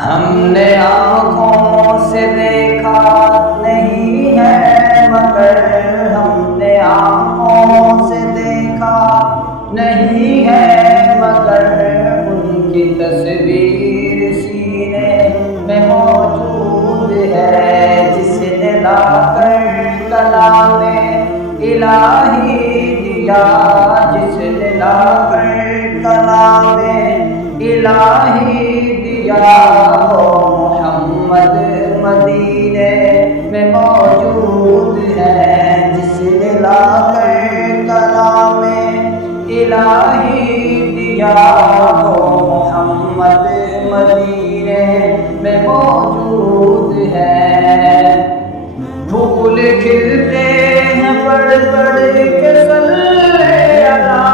ہم نے آنکھوں سے دیکھا نہیں ہے مگر ہم نے آنکھوں سے دیکھا نہیں ہے مگر ان کی تصویر سینے میں موجود ہے، جس نے لا کر کلام الہی دیا، جس نے لا کر کلام الہی دیا، وہ محمد مدینے میں موجود ہے، جس نے لا کر کلام الہی دیا، وہ محمد مدینے میں موجود ہے۔ پھول کھلتے ہیں پڑھ پڑھ کے صلی اللہ،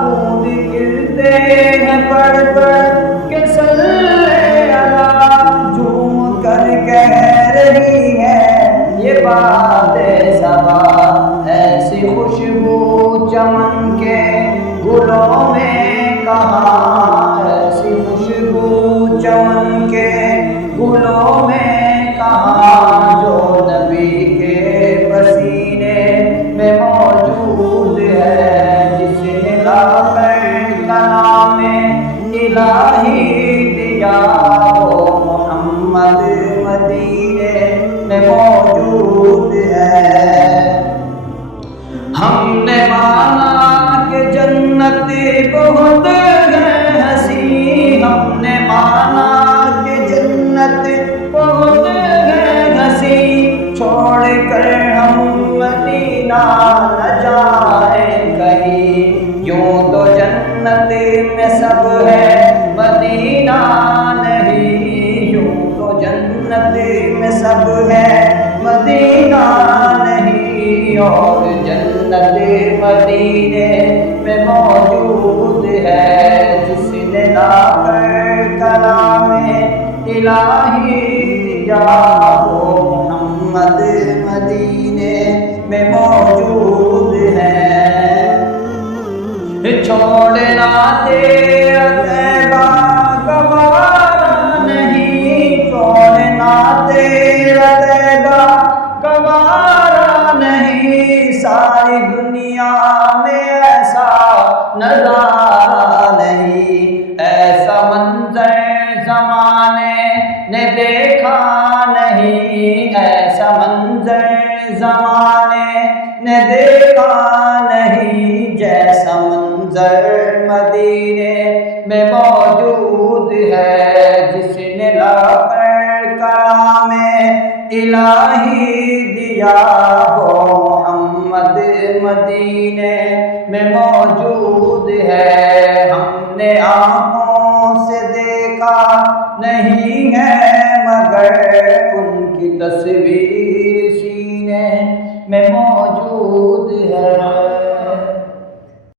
پھول کھلتے ہیں پڑھ پڑھ کے صلی اللہ، جھوم کر کہہ رہی ہے یہ بات صبا، ایسی خوشبو چمن کے گلوں میں کہاں، ایسی خوشبو چمن کے گلوں میں کہاں، جو نبی کے پسینے میں موجود ہے، جس نے لا کر کلام الہی دیا، وہ محمد مدینے میں موجود ہے۔ ہم نے مانا کہ جنت بہت ہے حسین، ہم نے مانا کہ جنت بہت ہے حسین، چھوڑ کر ہم مدینہ نہ جائیں کہیں، یوں تو جنت میں سب ہے مدینہ نہیں، یوں تو جنت میں سب ہے مدینہ نہیں، اور جنت مدینے میں موجود ہے، جس نے لا کر کلام الہی دیا، وہ محمد مدینے میں موجود ہے۔ چھوڑنا تیرا طیبہ گوارا نہیں، چھوڑنا تیرا طیبہ گوارا نہیں، ساری دنیا میں ایسا نظارہ نہیں، ایسا منظر زمانے نے دیکھا نہیں، ایسا منظر زمانے نے دیکھا نہیں، جیسا منظر مدینے میں موجود ہے، جس نے لا کر کلام الہی دیا، وہ محمد مدینے میں موجود ہے۔ ہم نے آنکھوں سے دیکھا نہیں ہے مگر ان کی تصویر سینے میں موجود ہے۔